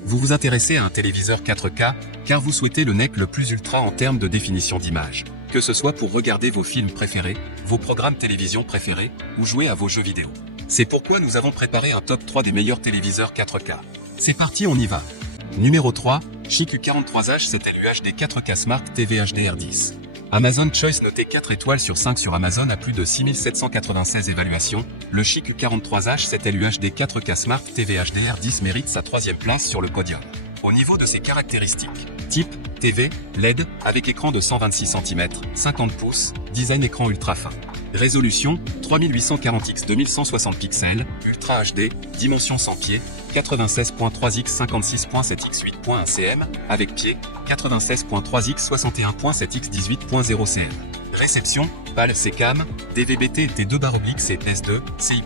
Vous vous intéressez à un téléviseur 4K, car vous souhaitez le NEC le plus ultra en termes de définition d'image. Que ce soit pour regarder vos films préférés, vos programmes télévision préférés, ou jouer à vos jeux vidéo. C'est pourquoi nous avons préparé un top 3 des meilleurs téléviseurs 4K. C'est parti, on y va. Numéro 3, Chic U43H 7L UHD 4K Smart TV HDR10. Amazon Choice noté 4 étoiles sur 5 sur Amazon à plus de 6796 évaluations, le Chic U43H 7L UHD 4K Smart TV HDR10 mérite sa 3e place sur le podium. Au niveau de ses caractéristiques, type, TV, LED, avec écran de 126 cm, 50 pouces, design écran ultra fin. Résolution, 3840x 2160 pixels, Ultra HD, dimension sans pied, 96.3x 56.7x 8.1 cm, avec pied, 96.3x 61.7x 18.0 cm. Réception, PAL CCAM, DVB-T T2/S2, CI+,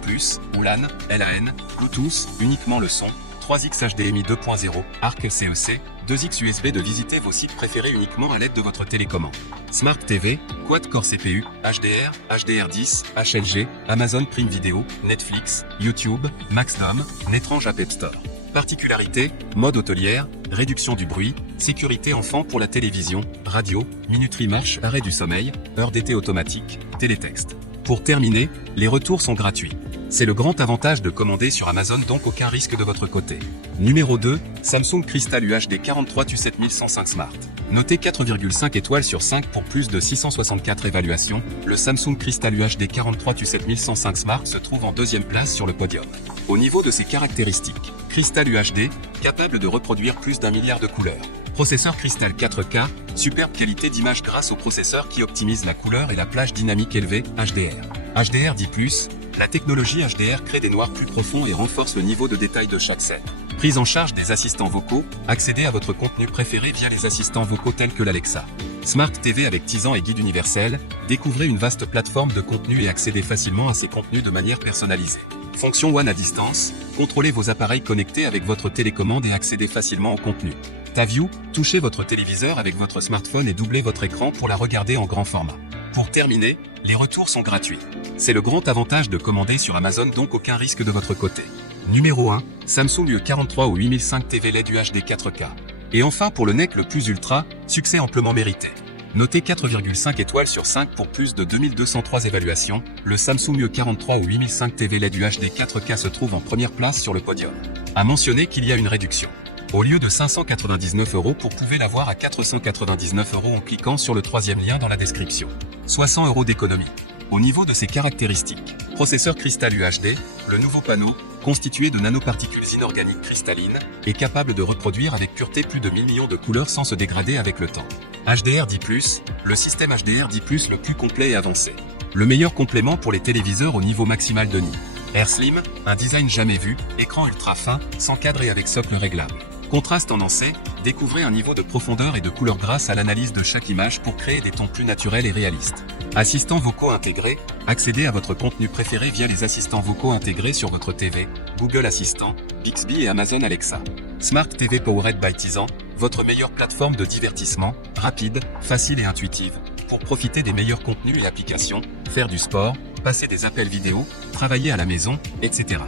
ULAN, LAN, Bluetooth, uniquement le son, 3x HDMI 2.0, ARC CEC, 2x USB de visiter vos sites préférés uniquement à l'aide de votre télécommande. Smart TV, Quad-Core CPU, HDR, HDR10, HLG, Amazon Prime Video, Netflix, YouTube, Maxdom, Netrange App Store. Particularité, mode hôtelière, réduction du bruit, sécurité enfant pour la télévision, radio, minuterie marche, arrêt du sommeil, heure d'été automatique, télétexte. Pour terminer, les retours sont gratuits. C'est le grand avantage de commander sur Amazon, donc aucun risque de votre côté. Numéro 2, Samsung Crystal UHD 43 Tu7105 Smart. Noté 4,5 étoiles sur 5 pour plus de 664 évaluations, le Samsung Crystal UHD 43 Tu7105 Smart se trouve en 2e place sur le podium. Au niveau de ses caractéristiques, Crystal UHD, capable de reproduire plus d'1 milliard de couleurs. Processeur Crystal 4K, superbe qualité d'image grâce au processeur qui optimise la couleur et la plage dynamique élevée, HDR. HDR10+, la technologie HDR crée des noirs plus profonds et renforce le niveau de détail de chaque scène. Prise en charge des assistants vocaux, accédez à votre contenu préféré via les assistants vocaux tels que l'Alexa. Smart TV avec Tisan et guide universel, découvrez une vaste plateforme de contenu et accédez facilement à ces contenus de manière personnalisée. Fonction One à distance, contrôlez vos appareils connectés avec votre télécommande et accédez facilement au contenu. TaView, touchez votre téléviseur avec votre smartphone et doublez votre écran pour la regarder en grand format. Pour terminer, les retours sont gratuits. C'est le grand avantage de commander sur Amazon, donc aucun risque de votre côté. Numéro 1, Samsung U43 ou 8005 TV LED UHD 4K. Et enfin pour le NEC le plus ultra, succès amplement mérité. Noté 4,5 étoiles sur 5 pour plus de 2203 évaluations, le Samsung U43 ou 8005 TV LED UHD 4K se trouve en première place sur le podium. À mentionner qu'il y a une réduction. Au lieu de 599 €, vous pouvez l'avoir à 499 € en cliquant sur le 3e lien dans la description. Soit 100 € d'économie. Au niveau de ses caractéristiques, processeur Crystal UHD, le nouveau panneau, constitué de nanoparticules inorganiques cristallines, est capable de reproduire avec pureté plus de 1000 millions de couleurs sans se dégrader avec le temps. HDR10+, le système HDR10+, le plus complet et avancé. Le meilleur complément pour les téléviseurs au niveau maximal de nid. Air Slim, un design jamais vu, écran ultra fin, sans cadre et avec socle réglable. Contraste tendancé, découvrez un niveau de profondeur et de couleur grâce à l'analyse de chaque image pour créer des tons plus naturels et réalistes. Assistants vocaux intégrés, accédez à votre contenu préféré via les assistants vocaux intégrés sur votre TV, Google Assistant, Bixby et Amazon Alexa. Smart TV Powered by Tisan, votre meilleure plateforme de divertissement, rapide, facile et intuitive, pour profiter des meilleurs contenus et applications, faire du sport, passer des appels vidéo, travailler à la maison, etc.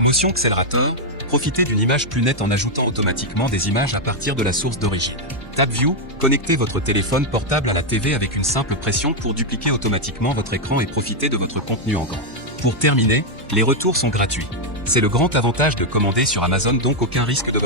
Motion Accelerator, profitez d'une image plus nette en ajoutant automatiquement des images à partir de la source d'origine. TabView, connectez votre téléphone portable à la TV avec une simple pression pour dupliquer automatiquement votre écran et profiter de votre contenu en grand. Pour terminer, les retours sont gratuits. C'est le grand avantage de commander sur Amazon, donc aucun risque de votre